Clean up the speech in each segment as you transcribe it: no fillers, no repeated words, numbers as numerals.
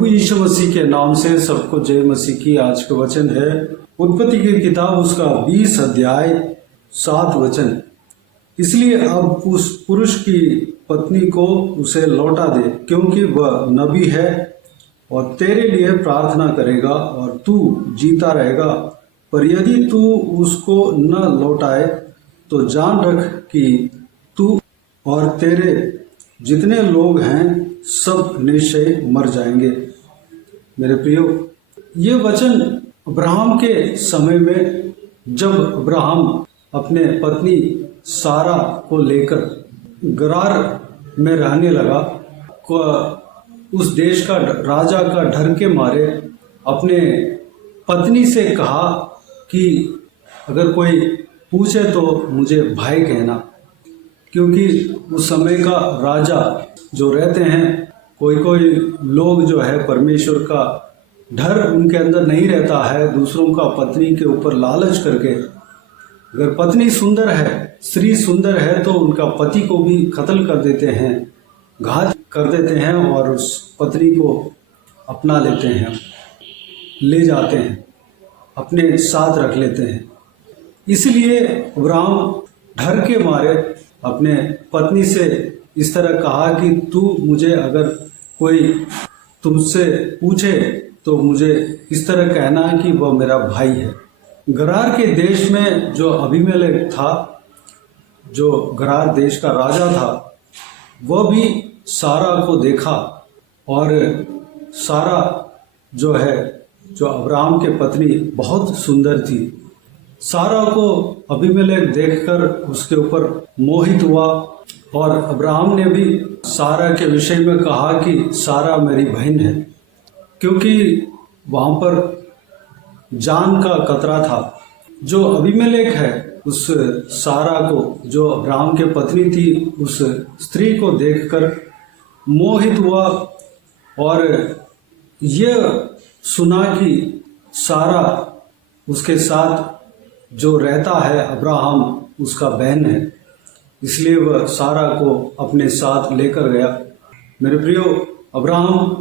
प्रभु यीशु मसीह के नाम से सबको जय मसीह की। आज का वचन है उत्पत्ति की किताब उसका 20 अध्याय 7 वचन। इसलिए अब उस पुरुष की पत्नी को उसे लौटा दे, क्योंकि वह नबी है और तेरे लिए प्रार्थना करेगा और तू जीता रहेगा। पर यदि तू उसको न लौटाए तो जान रख कि तू और तेरे जितने लोग हैं सब निश्चय मर जाएंगे। मेरे प्रियो, ये वचन अब्राहम के समय में, जब अब्राहम अपने पत्नी सारा को लेकर गरार में रहने लगा, उस देश का राजा का डर के मारे अपने पत्नी से कहा कि अगर कोई पूछे तो मुझे भाई कहना, क्योंकि उस समय का राजा जो रहते हैं, कोई लोग जो है परमेश्वर का डर उनके अंदर नहीं रहता है। दूसरों का पत्नी के ऊपर लालच करके, अगर पत्नी सुंदर है, स्त्री सुंदर है, तो उनका पति को भी कत्ल कर देते हैं, घात कर देते हैं और उस पत्नी को अपना लेते हैं, ले जाते हैं, अपने साथ रख लेते हैं। इसलिए अब्राहम डर के मारे अपने पत्नी से इस तरह कहा कि तू मुझे, अगर कोई तुमसे पूछे तो मुझे इस तरह कहना कि वह मेरा भाई है। गरार के देश में जो अबीमेलेक था, जो गरार देश का राजा था, वह भी सारा को देखा और सारा जो है, जो अब्राहम के पत्नी, बहुत सुंदर थी। सारा को अबीमेलेक देखकर उसके ऊपर मोहित हुआ और अब्राहम ने भी सारा के विषय में कहा कि सारा मेरी बहन है, क्योंकि वहाँ पर जान का खतरा था। जो अबीमेलेक है, उस सारा को, जो अब्राहम के पत्नी थी, उस स्त्री को देखकर मोहित हुआ और यह सुना कि सारा उसके साथ जो रहता है अब्राहम उसका बहन है, इसलिए वह सारा को अपने साथ लेकर गया। मेरे प्रियो, अब्राहम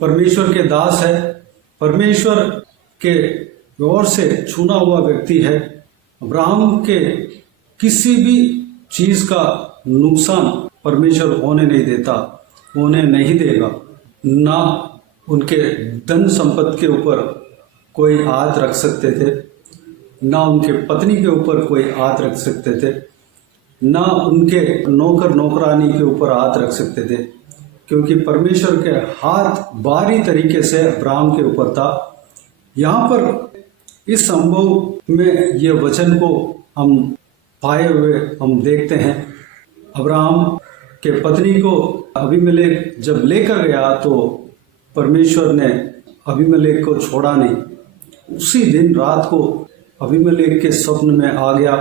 परमेश्वर के दास है, परमेश्वर के ओर से चुना हुआ व्यक्ति है। अब्राहम के किसी भी चीज का नुकसान परमेश्वर होने नहीं देता, होने नहीं देगा। ना उनके धन संपत्ति के ऊपर कोई हाथ रख सकते थे, ना उनके पत्नी के ऊपर कोई हाथ रख सकते थे, ना उनके नौकर नौकरानी के ऊपर हाथ रख सकते थे, क्योंकि परमेश्वर के हाथ बाहरी तरीके से अब्राहम के ऊपर था। यहाँ पर इस संभव में ये वचन को हम पाए हुए हम देखते हैं। अब्राहम के पत्नी को अबीमेलेक जब लेकर गया तो परमेश्वर ने अबीमेलेक को छोड़ा नहीं। उसी दिन रात को अबीमेलेक के स्वप्न में आ गया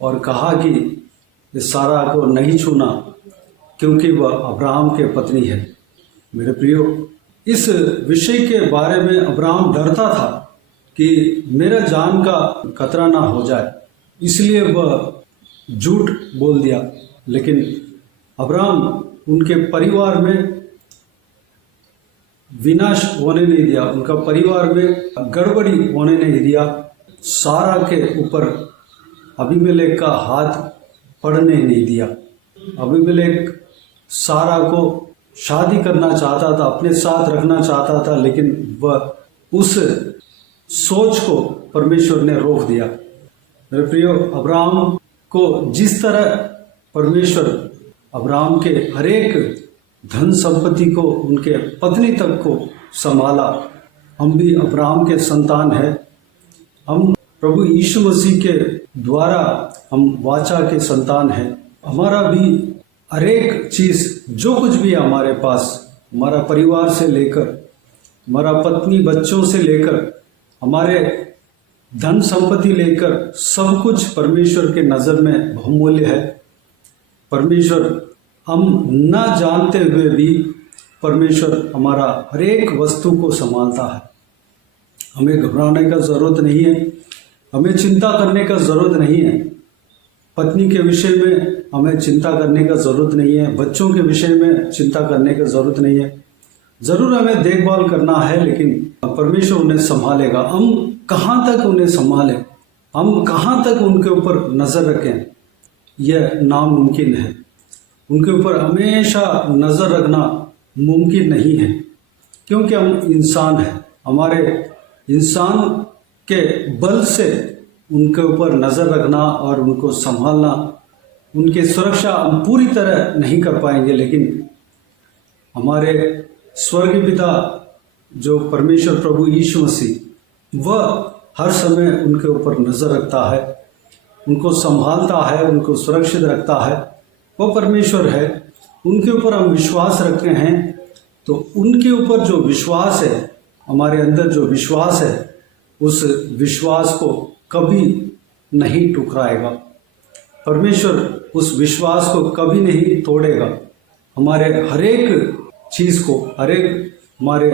और कहा कि सारा को नहीं छूना, क्योंकि वह अब्राहम के पत्नी है। मेरे प्रियो, इस विषय के बारे में अब्राहम डरता था कि मेरा जान का खतरा ना हो जाए, इसलिए वह झूठ बोल दिया। लेकिन अब्राहम उनके परिवार में विनाश होने नहीं दिया, उनका परिवार में गड़बड़ी होने नहीं दिया। सारा के ऊपर अबीमेलेक का हाथ पड़ने नहीं दिया। अबीमेलेक सारा को शादी करना चाहता था, अपने साथ रखना चाहता था, लेकिन वह उस सोच को परमेश्वर ने रोक दिया। मेरे प्रियो, अब्राहम को जिस तरह परमेश्वर अब्राहम के हरेक धन संपत्ति को, उनके पत्नी तक को संभाला, हम भी अब्राहम के संतान हैं। हम प्रभु यीशु मसीह के द्वारा हम वाचा के संतान हैं। हमारा भी हरेक चीज, जो कुछ भी है हमारे पास, हमारा परिवार से लेकर, हमारा पत्नी बच्चों से लेकर, हमारे धन संपत्ति लेकर, सब कुछ परमेश्वर के नजर में बहुमूल्य है। परमेश्वर, हम न जानते हुए भी परमेश्वर हमारा हरेक वस्तु को संभालता है। हमें घबराने का जरूरत नहीं है, हमें चिंता करने का जरूरत नहीं है। पत्नी के विषय में हमें चिंता करने का जरूरत नहीं है, बच्चों के विषय में चिंता करने का जरूरत नहीं है। जरूर हमें देखभाल करना है, लेकिन परमेश्वर उन्हें संभालेगा। हम कहाँ तक उन्हें संभालें, हम कहाँ तक उनके ऊपर नजर रखें, यह नामुमकिन है। उनके ऊपर हमेशा नजर रखना मुमकिन नहीं है, क्योंकि हम इंसान हैं। हमारे इंसान के बल से उनके ऊपर नजर रखना और उनको संभालना, उनकी सुरक्षा हम पूरी तरह नहीं कर पाएंगे, लेकिन हमारे स्वर्गीय पिता जो परमेश्वर प्रभु यीशु मसीह, वह हर समय उनके ऊपर नजर रखता है, उनको संभालता है, उनको सुरक्षित रखता है। वो परमेश्वर है, उनके ऊपर हम विश्वास रखते हैं, तो उनके ऊपर जो विश्वास है, हमारे अंदर जो विश्वास है, उस विश्वास को कभी नहीं ठुकराएगा। परमेश्वर उस विश्वास को कभी नहीं तोड़ेगा। हमारे हर एक चीज को, हर एक हमारे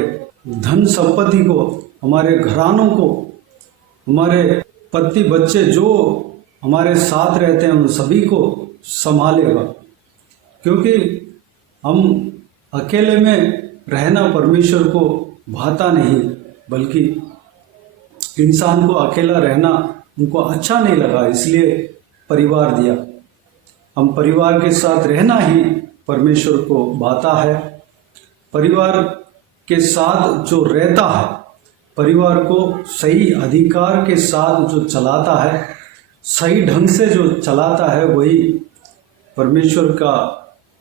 धन संपत्ति को, हमारे घरानों को, हमारे पति बच्चे जो हमारे साथ रहते हैं, उन सभी को संभालेगा, क्योंकि हम अकेले में रहना परमेश्वर को भाता नहीं, बल्कि इंसान को अकेला रहना उनको अच्छा नहीं लगा, इसलिए परिवार दिया। हम परिवार के साथ रहना ही परमेश्वर को भाता है। परिवार के साथ जो रहता है, परिवार को सही अधिकार के साथ जो चलाता है, सही ढंग से जो चलाता है, वही परमेश्वर का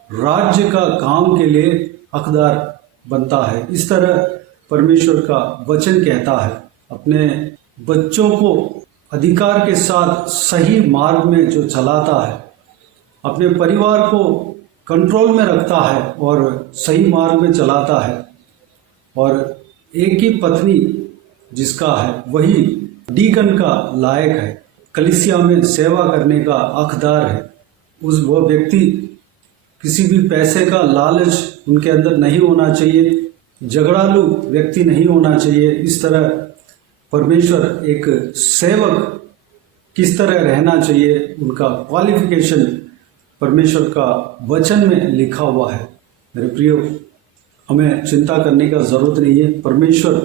राज्य का काम के लिए हकदार बनता है। इस तरह परमेश्वर का वचन कहता है, अपने बच्चों को अधिकार के साथ सही मार्ग में जो चलाता है, अपने परिवार को कंट्रोल में रखता है और सही मार्ग में चलाता है, और एक ही पत्नी जिसका है, वही डीकन का लायक है, कलीसिया में सेवा करने का हकदार है। वो व्यक्ति किसी भी पैसे का लालच उनके अंदर नहीं होना चाहिए, झगड़ालू व्यक्ति नहीं होना चाहिए। इस तरह परमेश्वर एक सेवक किस तरह रहना चाहिए, उनका क्वालिफिकेशन परमेश्वर का वचन में लिखा हुआ है। मेरे प्रियो, हमें चिंता करने का जरूरत नहीं है। परमेश्वर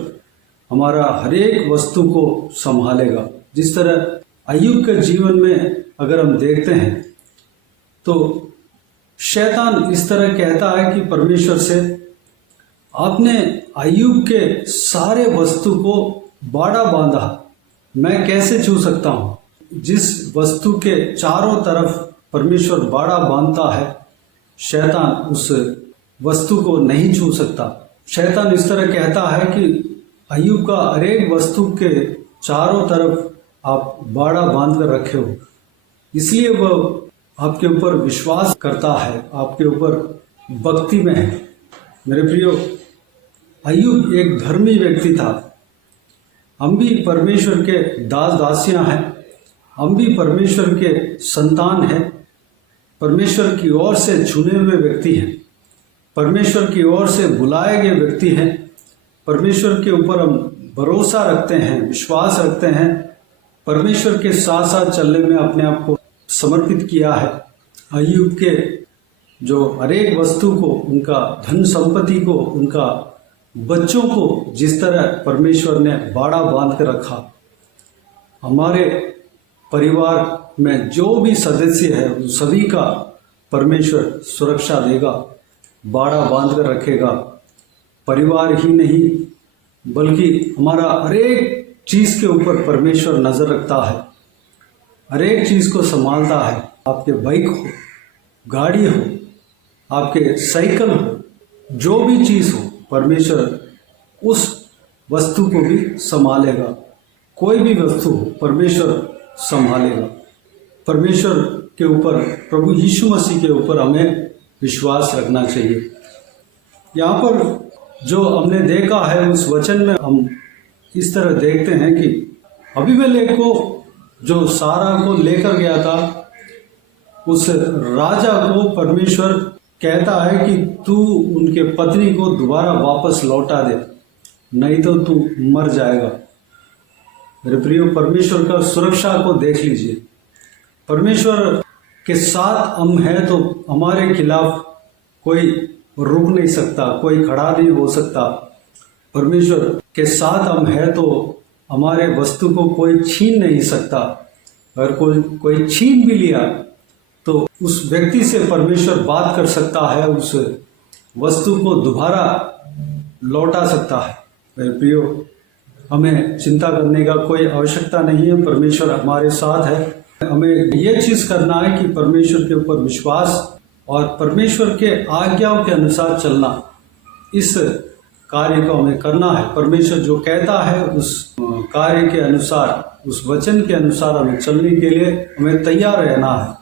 हमारा हर एक वस्तु को संभालेगा। जिस तरह अय्यूब के जीवन में अगर हम देखते हैं, तो शैतान इस तरह कहता है कि परमेश्वर से, आपने अय्यूब के सारे वस्तु को बाड़ा बांधा, मैं कैसे छू सकता हूं। जिस वस्तु के चारों तरफ परमेश्वर बाड़ा बांधता है, शैतान उस वस्तु को नहीं छू सकता। शैतान इस तरह कहता है कि अय्यूब का हर एक वस्तु के चारों तरफ आप बाड़ा बांध कर रखे हो, इसलिए वह आपके ऊपर विश्वास करता है, आपके ऊपर भक्ति में है। मेरे प्रियो, अय्यूब एक धर्मी व्यक्ति था। हम भी परमेश्वर के दास दासियां हैं, हम भी परमेश्वर के संतान हैं, परमेश्वर की ओर से चुने हुए व्यक्ति हैं, परमेश्वर की ओर से बुलाए गए व्यक्ति हैं। परमेश्वर के ऊपर हम भरोसा रखते हैं, विश्वास रखते हैं, परमेश्वर के साथ साथ चलने में अपने आप को समर्पित किया है। अय्यूब के जो हर एक वस्तु को, उनका धन संपत्ति को, उनका बच्चों को जिस तरह परमेश्वर ने बाड़ा बांध कर रखा, हमारे परिवार में जो भी सदस्य है उन सभी का परमेश्वर सुरक्षा देगा, बाड़ा बांध कर रखेगा। परिवार ही नहीं, बल्कि हमारा हर एक चीज के ऊपर परमेश्वर नजर रखता है, हर एक चीज को संभालता है। आपके बाइक हो, गाड़ी हो, आपके साइकिल हो, जो भी चीज हो, परमेश्वर उस वस्तु को भी संभालेगा। कोई भी वस्तु हो, परमेश्वर संभालेगा। परमेश्वर के ऊपर, प्रभु यीशु मसीह के ऊपर हमें विश्वास रखना चाहिए। यहाँ पर जो हमने देखा है उस वचन में हम इस तरह देखते हैं कि अबीमेलेक को जो सारा को लेकर गया था, उस राजा को परमेश्वर कहता है कि तू उनके पत्नी को दोबारा वापस लौटा दे, नहीं तो तू मर जाएगा। मेरे प्रियो, परमेश्वर का सुरक्षा को देख लीजिए। परमेश्वर के साथ हम हैं तो हमारे खिलाफ कोई रुक नहीं सकता, कोई खड़ा नहीं हो सकता। परमेश्वर के साथ हम हैं तो हमारे वस्तु को कोई छीन नहीं सकता। अगर कोई छीन भी लिया तो उस व्यक्ति से परमेश्वर बात कर सकता है, उस वस्तु को दोबारा लौटा सकता है। मेरे प्रियो, हमें चिंता करने का कोई आवश्यकता नहीं है, परमेश्वर हमारे साथ है। हमें ये चीज करना है कि परमेश्वर के ऊपर विश्वास और परमेश्वर के आज्ञाओं के अनुसार चलना, इस कार्य को हमें करना है। परमेश्वर जो कहता है उस कार्य के अनुसार, उस वचन के अनुसार हमें चलने के लिए हमें तैयार रहना है।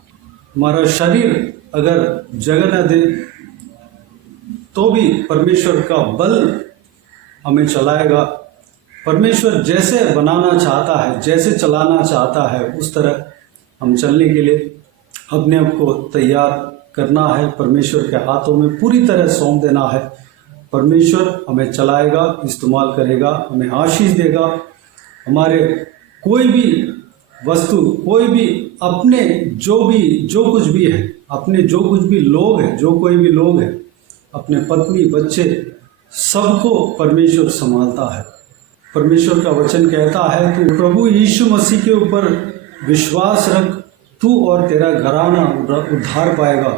हमारा शरीर अगर जगह न दे तो भी परमेश्वर का बल हमें चलाएगा। परमेश्वर जैसे बनाना चाहता है, जैसे चलाना चाहता है, उस तरह हम चलने के लिए अपने आप को तैयार करना है। परमेश्वर के हाथों में पूरी तरह सौंप देना है। परमेश्वर हमें चलाएगा, इस्तेमाल करेगा, हमें आशीष देगा। हमारे कोई भी वस्तु, कोई भी अपने जो कुछ भी है, अपने जो कुछ भी लोग हैं, जो कोई भी लोग हैं, अपने पत्नी बच्चे सबको परमेश्वर संभालता है। परमेश्वर का वचन कहता है तू प्रभु यीशु मसीह के ऊपर विश्वास रख, तू और तेरा घराना उद्धार पाएगा।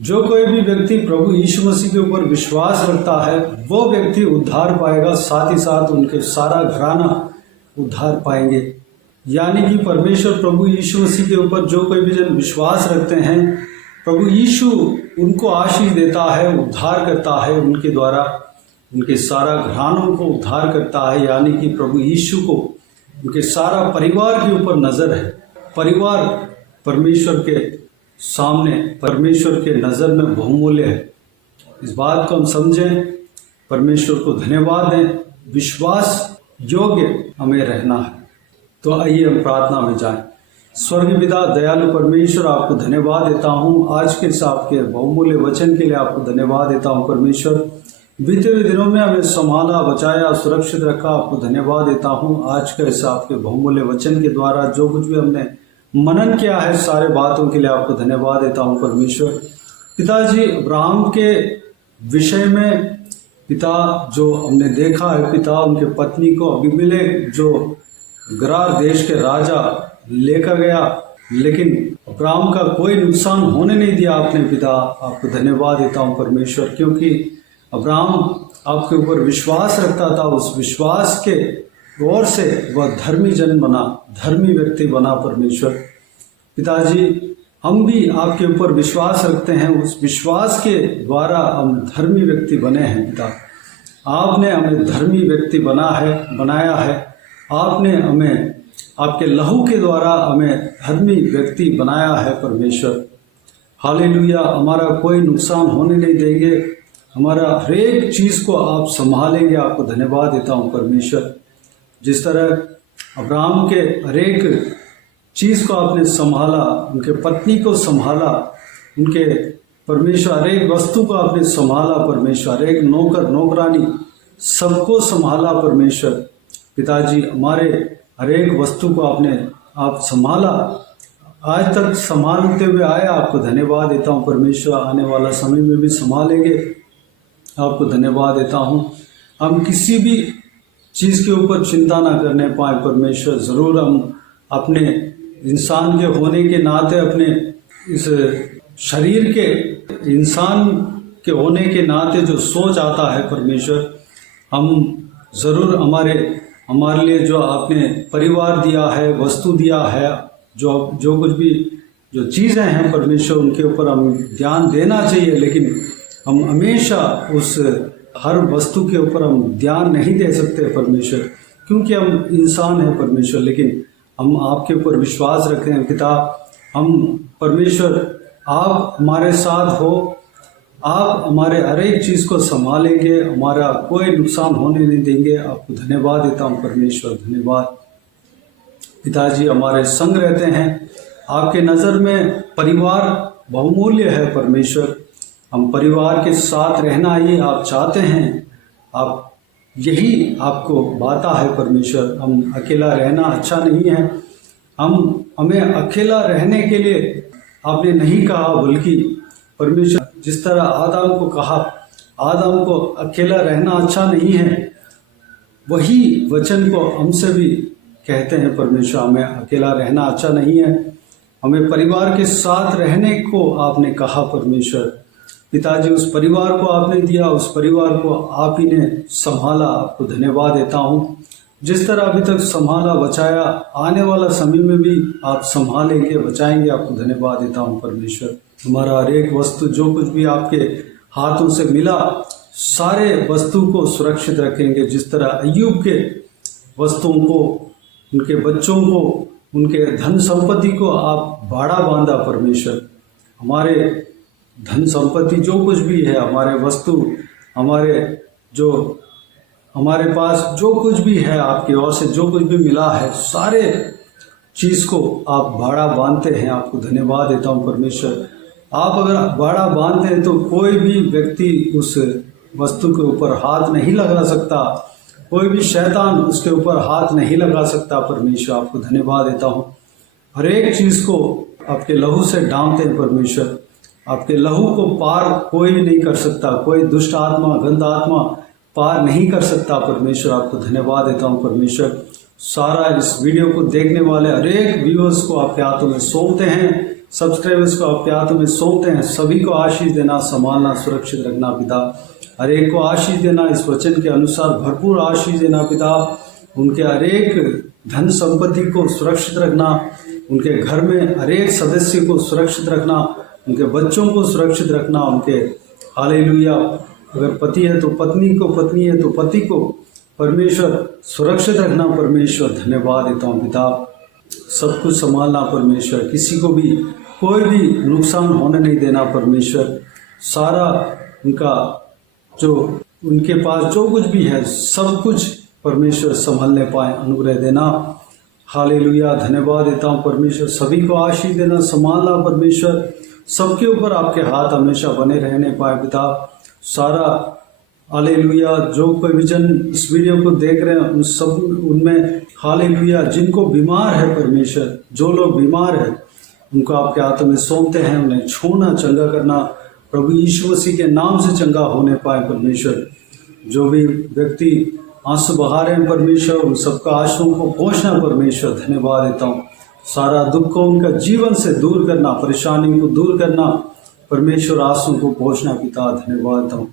जो कोई भी व्यक्ति प्रभु यीशु मसीह के ऊपर विश्वास रखता है वो व्यक्ति उद्धार पाएगा, साथ ही साथ उनके सारा घराना उद्धार पाएंगे। यानी कि परमेश्वर प्रभु यीशु मसीह के ऊपर जो कोई भी जन विश्वास रखते हैं, प्रभु यीशु उनको आशीष देता है, उद्धार करता है, उनके द्वारा उनके सारा घरानों को उद्धार करता है। यानी कि प्रभु यीशु को उनके सारा परिवार के ऊपर नजर है। परिवार परमेश्वर के सामने, परमेश्वर के नज़र में बहुमूल्य है। इस बात को हम समझें, परमेश्वर को धन्यवाद दें, विश्वास योग्य हमें रहना है। तो आइए हम प्रार्थना में जाएं। स्वर्गीय पिता दयालु परमेश्वर, आपको धन्यवाद देता हूँ आज के इस आपके बहुमूल्य वचन के लिए। आपको धन्यवाद देता हूँ परमेश्वर, बीते हुए दिनों में हमें संभाला, बचाया, सुरक्षित रखा। आपको धन्यवाद देता हूँ आज के इस आपके बहुमूल्य वचन के द्वारा जो कुछ भी हमने मनन किया है, सारे बातों के लिए आपको धन्यवाद देता हूँ परमेश्वर। पिताजी, अब्राहम के विषय में पिता जो हमने देखा है, पिता उनके पत्नी को अबीमेलेक जो गरार देश के राजा लेकर गया, लेकिन अब्राहम का कोई नुकसान होने नहीं दिया आपने। पिता, आपको धन्यवाद देता हूँ परमेश्वर, क्योंकि अब्राहम आपके ऊपर विश्वास रखता था। उस विश्वास के ओर से वह धर्मी जन बना, धर्मी व्यक्ति बना परमेश्वर। पिताजी, हम भी आपके ऊपर विश्वास रखते हैं, उस विश्वास के द्वारा हम धर्मी व्यक्ति बने हैं। पिता, आपने हमें धर्मी व्यक्ति बनाया है। आपने हमें आपके लहू के द्वारा हमें धर्मी व्यक्ति बनाया है परमेश्वर। हालेलुया। हमारा कोई नुकसान होने नहीं देंगे, हमारा हर एक चीज़ को आप संभालेंगे। आपको धन्यवाद देता हूँ परमेश्वर। जिस तरह अब्राहम के हर एक चीज़ को आपने संभाला, उनके पत्नी को संभाला, उनके परमेश्वर हर एक वस्तु को आपने संभाला परमेश्वर, हर एक नौकर नौकरानी सबको संभाला परमेश्वर। पिताजी, हमारे हर एक वस्तु को आप संभाला, आज तक संभालते हुए आए। आपको धन्यवाद देता हूँ परमेश्वर, आने वाला समय में भी संभालेंगे। आपको धन्यवाद देता हूँ। हम किसी भी चीज़ के ऊपर चिंता ना करने पाए परमेश्वर। ज़रूर हम अपने इंसान के होने के नाते, अपने इस शरीर के इंसान के होने के नाते जो सोच आता है परमेश्वर, हम ज़रूर हमारे लिए जो आपने परिवार दिया है, वस्तु दिया है, जो कुछ भी जो चीज़ें हैं परमेश्वर, उनके ऊपर हम ध्यान देना चाहिए। लेकिन हम हमेशा उस हर वस्तु के ऊपर हम ध्यान नहीं दे सकते परमेश्वर, क्योंकि हम इंसान हैं परमेश्वर। लेकिन हम आपके ऊपर विश्वास रखते हैं पिता। हम परमेश्वर, आप हमारे साथ हो, आप हमारे हर एक चीज़ को संभालेंगे, हमारा कोई नुकसान होने नहीं देंगे। आपको धन्यवाद देता हूँ परमेश्वर, धन्यवाद। पिताजी हमारे संग रहते हैं। आपके नज़र में परिवार बहुमूल्य है परमेश्वर। हम परिवार के साथ रहना ही आप चाहते हैं, आप यही आपको बाता है परमेश्वर। हम अकेला रहना अच्छा नहीं है। हमें अकेला रहने के लिए आपने नहीं कहा, बल्कि परमेश्वर जिस तरह आदम को कहा आदम को अकेला रहना अच्छा नहीं है, वही वचन को हमसे भी कहते हैं परमेश्वर, हमें अकेला रहना अच्छा नहीं है, हमें परिवार के साथ रहने को आपने कहा परमेश्वर। पिताजी, उस परिवार को आपने दिया, उस परिवार को आप ही ने संभाला, आपको धन्यवाद देता हूँ। जिस तरह अभी तक संभाला, बचाया, आने वाला समय में भी आप संभालेंगे, बचाएंगे, आपको धन्यवाद देता हूँ परमेश्वर। हमारा हर एक वस्तु जो कुछ भी आपके हाथों से मिला, सारे वस्तु को सुरक्षित रखेंगे। जिस तरह अय्यूब के वस्तुओं को, उनके बच्चों को, उनके धन संपत्ति को आप बाड़ा बांधा परमेश्वर। हमारे धन संपत्ति जो कुछ भी है, हमारे वस्तु, हमारे पास जो कुछ भी है, आपकी ओर से जो कुछ भी मिला है, सारे चीज़ को आप बाड़ा बांधते हैं, आपको धन्यवाद देता हूँ परमेश्वर। आप अगर बाड़ा बांधते हैं तो कोई भी व्यक्ति उस वस्तु के ऊपर हाथ नहीं लगा सकता, कोई भी शैतान उसके ऊपर हाथ नहीं लगा सकता परमेश्वर। आपको धन्यवाद देता हूँ। हर एक चीज़ को आपके लहू से ढांपते हैं परमेश्वर। आपके लहू को पार कोई नहीं कर सकता, कोई दुष्ट आत्मा, गंदा आत्मा पार नहीं कर सकता परमेश्वर। आपको धन्यवाद देता हूँ परमेश्वर। सारा इस वीडियो को देखने वाले हर एक व्यूअर्स को आपके हाथों में सौंपते हैं, सब्सक्राइबर्स को आपके हाथों में सौंपते हैं। सभी को आशीष देना, संभालना, सुरक्षित रखना पिता। हर एक को आशीष देना, इस वचन के अनुसार भरपूर आशीष देना पिता। उनके हर एक धन संपत्ति को सुरक्षित रखना, उनके घर में हर एक सदस्य को सुरक्षित रखना, उनके बच्चों को सुरक्षित रखना, उनके हालेलुया, अगर पति है तो पत्नी को, पत्नी है तो पति को परमेश्वर सुरक्षित रखना परमेश्वर। धन्यवाद देता हूँ पिता। सब कुछ संभालना परमेश्वर, किसी को भी कोई भी नुकसान होने नहीं देना परमेश्वर। सारा उनका जो उनके पास जो कुछ भी है सब कुछ परमेश्वर संभालने पाए, अनुग्रह देना। हालेलुया, धन्यवाद देता हूँ परमेश्वर। सभी को आशीष देना, संभालना परमेश्वर। सबके ऊपर आपके हाथ हमेशा बने रहने पाए पिता। सारा हालेलुया, जो कोई भी जन इस वीडियो को देख रहे हैं उन सब उनमें हालेलुया, जिनको बीमार है परमेश्वर, जो लोग बीमार है उनको आपके हाथों में सौंपते हैं। उन्हें छूना, चंगा करना प्रभु यीशु मसीह के नाम से चंगा होने पाए परमेश्वर। जो भी व्यक्ति आंसू बहा रहे हैं परमेश्वर, उन सबका आंसुओं को पोंछना परमेश्वर। धन्यवाद देता हूँ। सारा दुख को उनका जीवन से दूर करना, परेशानी को दूर करना परमेश्वर, आंसुओं को पोंछना पिता। धन्यवाद देता हूँ।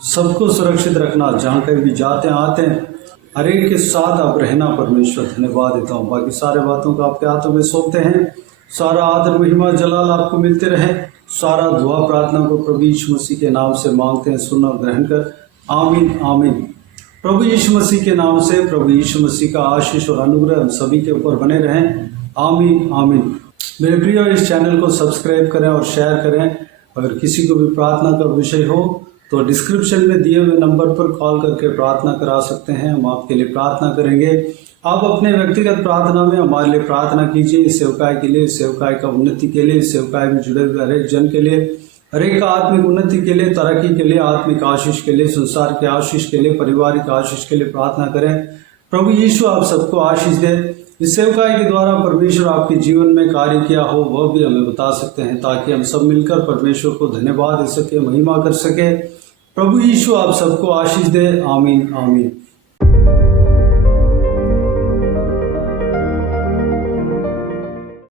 सबको सुरक्षित रखना, जहाँ कहीं भी जाते हैं आते हैं हर एक के साथ आप रहना परमेश्वर। धन्यवाद देता हूँ। बाकी सारे बातों को आपके हाथों में सौंपते हैं। सारा आदर, महिमा, जलाल आपको मिलते रहे। सारा दुआ प्रार्थना को प्रभु यीशु मसीह के नाम से मांगते हैं, सुन और ग्रहण कर। आमीन आमीन। प्रभु यीशु मसीह के नाम से, प्रभु यीशु मसीह का आशीष और अनुग्रह हम सभी के ऊपर बने रहें। आमीन आमीन। मेरे प्रिय, इस चैनल को सब्सक्राइब करें और शेयर करें। अगर किसी को भी प्रार्थना का विषय हो तो डिस्क्रिप्शन में दिए हुए नंबर पर कॉल करके प्रार्थना करा सकते हैं, हम आपके लिए प्रार्थना करेंगे। आप अपने व्यक्तिगत प्रार्थना में हमारे लिए प्रार्थना कीजिए, इस सेवकाई के लिए, सेवकाई का उन्नति के लिए, सेवकाई में जुड़े हुए हर एक जन के लिए, हर एक का आत्मिक उन्नति के लिए, तरक्की के लिए, आत्मिक आशीष के लिए, संसार के आशीष के लिए, पारिवारिक आशीष के लिए प्रार्थना करें। प्रभु यीशु आप सबको आशीष दे। इस सेवकाई के द्वारा परमेश्वर आपके जीवन में कार्य किया हो वह भी हमें बता सकते हैं, ताकि हम सब मिलकर परमेश्वर को धन्यवाद दे सके, महिमा कर सके। प्रभु यीशु आप सबको आशीष दे। आमीन आमीन।